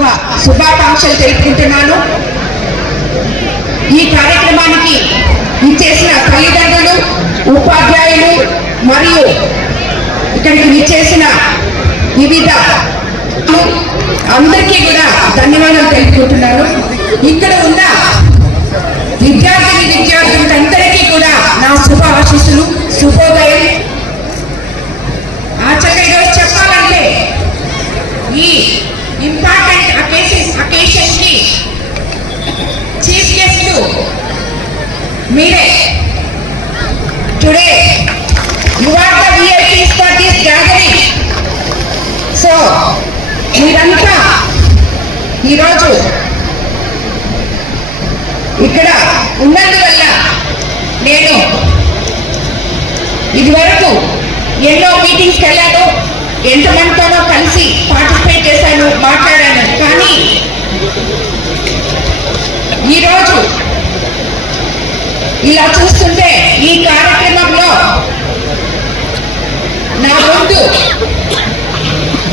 దినోత్సవ శుభాకాంక్షలు తెలుపుకుంటున్నాను. ఈ కార్యక్రమానికి విచ్చేసిన తల్లిదండ్రులు, ఉపాధ్యాయులు మరియు ఇక్కడికి విచ్చేసిన వివిధ అందరికీ కూడా ధన్యవాదాలు తెలుపుకుంటున్నాను. ఇక్కడ ఉన్న విద్యార్థులందరికీ కూడా నా శుభ ఆశీస్సులు, శుభోదయం. ఆచరణ ఈరోజు చెప్పాలంటే ఈ ఇంపార్టెంట్ అకేషన్ కి చీఫ్ గెస్ట్ మీరే. Today you are the VIPs for this gathering. So మీరంతా ఈరోజు ఇక్కడ ఉన్నందువల్ల నేను ఇదివరకు ఎన్నో మీటింగ్స్కి వెళ్ళాను, ఎంతమందితోనో కలిసి పార్టిసిపేట్ చేశాను, మాట్లాడాను. కానీ ఈరోజు ఇలా చూస్తుంటే ఈ కార్యక్రమంలో నా ముందు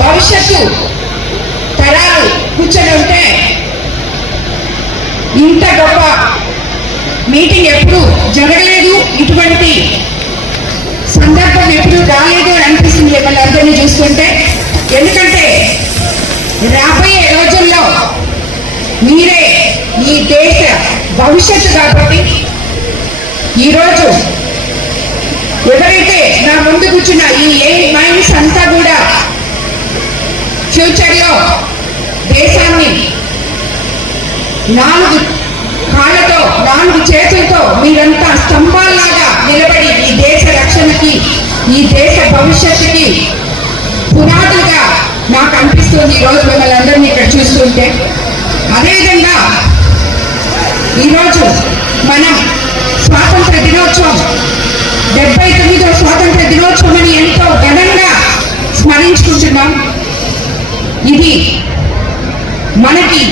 భవిష్యత్తు తరాలు కూర్చొని ఉంటే ఇంత గొప్ప మీటింగ్ ఎప్పుడు జరగలేదు, ఇటువంటి సందర్భం ఎప్పుడు రాలేదు అని అనిపిస్తుంది మిమ్మల్ని అందరినీ చూస్తుంటే. ఎందుకంటే రాబోయే రోజుల్లో మీరే ఈ దేశ భవిష్యత్తు కాబట్టి ఈరోజు ఎవరైతే నా ముందు కూర్చున్న ఈ 8 మైండ్స్ అంతా కూడా ఫ్యూచర్లో దేశాన్ని 4 కాళ్ళతో 4 చేతులతో మీరంతా స్తంభాల్లాగా నిలబడి ఈ దేశ రక్షణకి, ఈ దేశ భవిష్యత్తుకి పునాదులుగా నాకు అనిపిస్తుంది ఈరోజు మిమ్మల్ని అందరినీ ఇక్కడ చూస్తుంటే. అదేవిధంగా ఈరోజు మనం స్వాతంత్ర దినోత్సవం 79వ స్వాతంత్ర దినోత్సవం అని ఎంతో ఘనంగా స్మరించుకుంటున్నాం. ఇది మనకి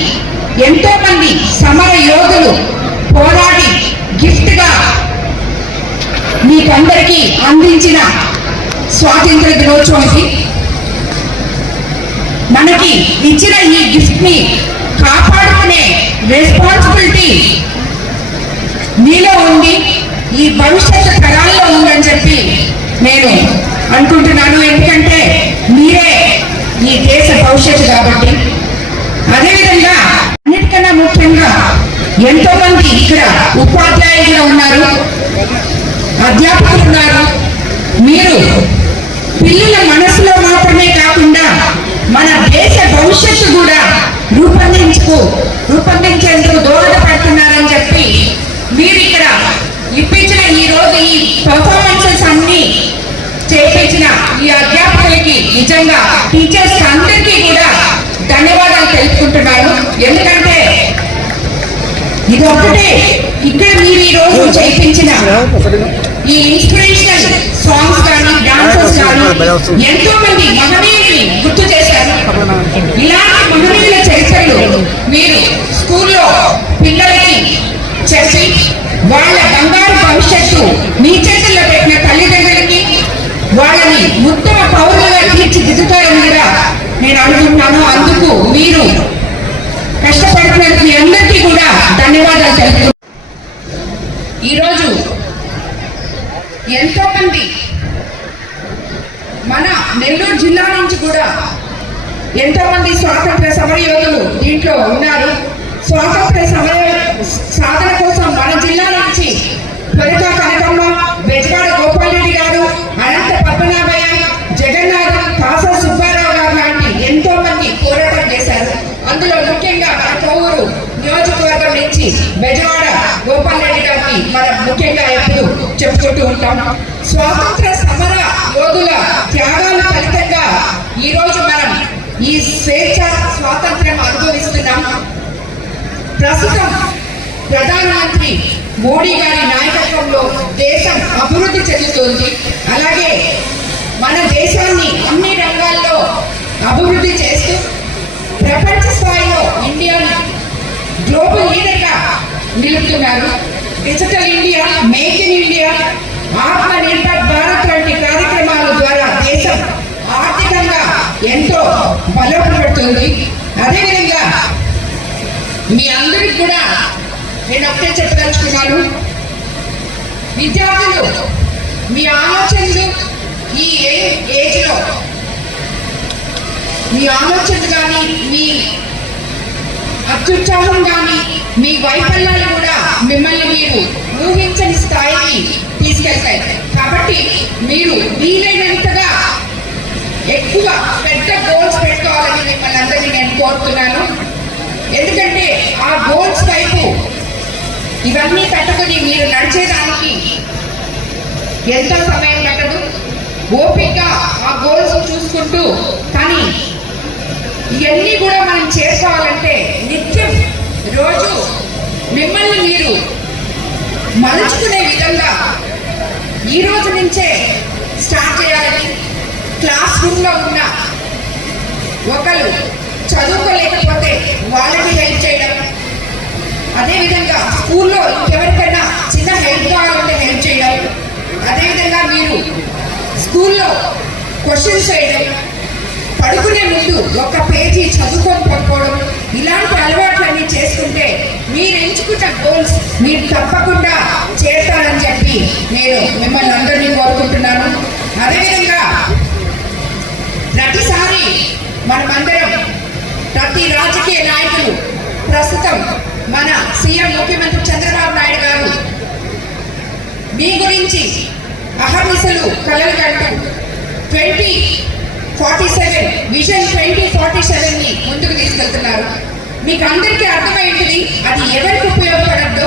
ఎంతో మంది సమర యోధులు పోరాడి గిఫ్ట్గా మీకందరికీ అందించిన స్వాతంత్ర దినోత్సవానికి మనకి ఇచ్చిన ఈ గిఫ్ట్ ని కాపాడుకునే రెస్పాన్సిబిలిటీ మీలో ఉంది, ఈ భవిష్యత్తు తరాల్లో ఉందని చెప్పి నేను అనుకుంటున్నాను. ఎందుకంటే మీరే ఈ దేశ భవిష్యత్తు కాబట్టి. అదేవిధంగా అన్నిటికన్నా ముఖ్యంగా ఎంతో మంది ఇక్కడ ఉపాధ్యాయులుగా ఉన్నారు, అధ్యాపకులు ఉన్నారు. మీరు పిల్లల మనసులో మాత్రమే కాకుండా మన దేశ భవిష్యత్తు కూడా రూపొందించేందుకు దోహదపడుతున్నారని చెప్పి మీరు ఇక్కడ ఇప్పించిన ఈ రోజు ఈ పర్ఫార్మెన్సెస్ అన్ని చేయించిన ఈ అధ్యాపకులకి, నిజంగా టీచర్స్ అందరికీ కూడా ధన్యవాదాలు తెలుపుకుంటున్నాను. ఎందుకంటే ఇది ఒకటే ఇక్కడ మీరు ఈ రోజు చేయించిన ఈ ఇన్స్పిరేషనల్ సాంగ్స్ కానీ, డాన్సెస్ కానీ ఎంతో మంది మహనీయుల్ని గుర్తు చేశారు. ఇలాంటి మహనీయుల చరిత్రలు మీరు స్కూల్లో పిల్లలకి చెప్పి వాళ్ళ బంగారు భవిష్యత్తు మీ చేతుల్లో పెట్టిన తల్లిదండ్రులకి వాళ్ళని ఉత్తమ పౌరులుగా తీర్చిదిద్దుతారని కూడా నేను అనుకుంటున్నాను. అందుకు మీరు కష్టపడుతున్నందుకు మీ అందరికీ కూడా ధన్యవాదాలు తెలుపుతున్నాను. ఈరోజు ఎంతో మంది మన నెల్లూరు జిల్లా నుంచి కూడా ఎంతో మంది స్వాతంత్ర సమరయోధులు దీంట్లో ఉన్నారు. స్వాతంత్ర సమర సాధన కోసం మన జిల్లా నుంచి త్వరగా కనకమ్మ, బెజవాడ గోపాల్ రెడ్డి గారు, అనంత పద్మనాభయ్య, జగన్నాథం, కాసా సుబ్బారావు గారు లాంటి ఎంతో మంది పోరాటం చేశారు. అందులో ముఖ్యంగా మన కోవూరు నియోజకవర్గం నుంచి బెజవాడ గోపాల్ రెడ్డి గారికి మనం ముఖ్యంగా ఎప్పుడు చెప్పుకుంటూ ఉంటాం. స్వాతంత్ర సమర యోధుల త్యాగాల ఫలితంగా ఈరోజు మనం ఈ స్వేచ్ఛ స్వాతంత్ర్యం అనుభవిస్తున్నాం. ప్రస్తుతం ప్రధానమంత్రి మోడీ గారి నాయకత్వంలో దేశం అభివృద్ధి చెందుతోంది. అలాగే మన దేశాన్ని అన్ని రంగాల్లో అభివృద్ధి చేస్తూ ప్రపంచ స్థాయిలో ఇండియాని గ్లోబల్ లీడర్గా నిలుపుతున్నారు. Digital India, make in India, Atma Nirbhar Bharat వంటి కార్యక్రమాల ద్వారా దేశం ఆర్థికంగా ఎంతో బలపడుతుంది. అదేవిధంగా మీ ఆలోచనలు ఈ ఏజ్లో మీ ఆలోచనలు కానీ మీ అత్యుత్సాహం కానీ మీ వైఫల్యాలు కూడా మిమ్మల్ని మీరు ఊహించని స్థాయికి తీసుకెళ్తాయి. కాబట్టి మీరు వీలైనంతగా ఎక్కువ పెద్ద గోల్స్ పెట్టుకోవాలని మిమ్మల్ని అందరినీ నేను కోరుతున్నాను. ఎందుకంటే ఆ గోల్స్ వైపు ఇవన్నీ తట్టుకొని మీరు నడిచేదానికి ఎంతో సమయం పట్టదు. ఓపికగా ఆ గోల్స్ చూసుకుంటూ, కానీ ఇవన్నీ కూడా మనం చేసుకోవాలంటే నిత్యం రోజు మిమ్మల్ని మీరు మలుచుకునే విధంగా ఈ రోజు నుంచే స్టార్ట్ చేయాలని, క్లాస్ రూమ్లో ఉన్న ఒకరు చదువుకోలేకపోతే వాళ్ళకి హెల్ప్ చేయడం, అదేవిధంగా స్కూల్లో ఇంకెవరికైనా చిన్న హెల్ప్ కావాలంటే హెల్ప్ చేయడం, అదేవిధంగా మీరు స్కూల్లో క్వశ్చన్స్ చేయడం, పడుకునే ముందు ఒక పేజీ చదువుకొని పడుకోవడం, ఇలాంటి అలవాట్లన్నీ చేసుకుంటే మీరు ఎంచుకున్న గోల్స్ మీరు తప్పకుండా చేస్తారని చెప్పి నేను మిమ్మల్ని అందరినీ కోరుకుంటున్నాను. అదేవిధంగా ప్రతిసారి మనమందరం, ప్రతి రాజకీయ నాయకులు, ప్రస్తుతం మన సీఎం ముఖ్యమంత్రి చంద్రబాబు నాయుడు గారు మీ గురించి అహర్నిశలు కలలు కంటూ 2047 విజన్ 2047ని ముందుకు తీసుకెళ్తున్నారు. మీకు అందరికీ అర్థమైంది అది ఎవరికి ఉపయోగపడద్దో.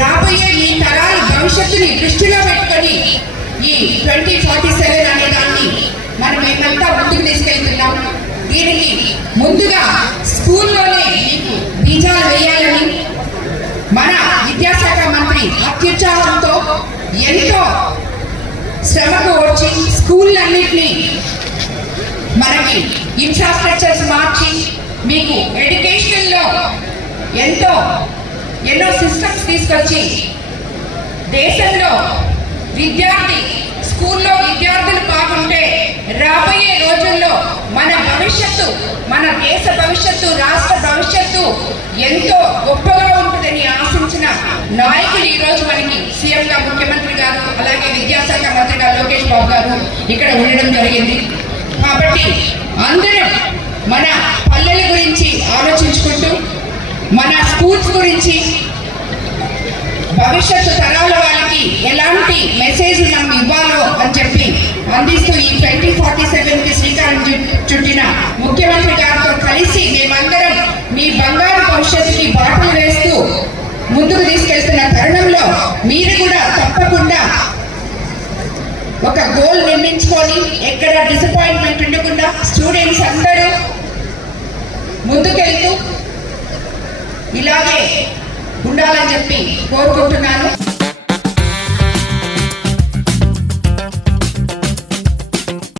రాబోయే ఈ తరాల భవిష్యత్తుని దృష్టిలో పెట్టుకొని ఈ 2047 అనే దాన్ని మనం మేమంతా ముందుకు తీసుకెళ్తున్నాం. దీనికి ముందుగా స్కూల్లోనే మీకు బీజాలు వేయాలని మన విద్యాశాఖ మంత్రి అత్యుత్సాహంతో ఎంతో శ్రమకు వచ్చి స్కూళ్ళన్నింటినీ మనకి ఇన్ఫ్రాస్ట్రక్చర్స్ మార్చి మీకు ఎడ్యుకేషన్లో ఎన్నో సిస్టమ్స్ తీసుకొచ్చి దేశంలో స్కూల్లో విద్యార్థులు బాగుంటే రాబోయే రోజుల్లో మన భవిష్యత్తు, మన దేశ భవిష్యత్తు, రాష్ట్ర భవిష్యత్తు ఎంతో గొప్పగా ఉంటుందని ఆశించిన నాయకులు ఈరోజు మనకి సీఎంగా ముఖ్యమంత్రి గారు, అలాగే విద్యాశాఖ మంత్రిగా లోకేష్ బాబు గారు ఇక్కడ ఉండడం జరిగింది. కాబట్టి అందరం మన పల్లెల గురించి ఆలోచించుకుంటూ, మన స్కూల్స్ గురించి, భవిష్యత్తు తరాల వాళ్ళకి ఎలాంటి మెసేజ్ మనం ఇవ్వాలో అని చెప్పి అందిస్తూ ఈ 2047కి శ్రీకారం చుట్టిన ముఖ్యమంత్రి గారితో కలిసి మేమందరం మీ బంగారు భవిష్యత్తుకి బాటలు వేస్తూ ముందుకు తీసుకెళ్తున్న తరుణంలో మీరు కూడా తప్పకుండా ఒక గోల్ నిర్మించుకొని ఎక్కడ డిసప్పాయింట్మెంట్ ఉండకుండా స్టూడెంట్స్ అందరూ ముందుకెళ్తూ ఇలాగే ఉండాలని చెప్పి కోరుకుంటున్నాను.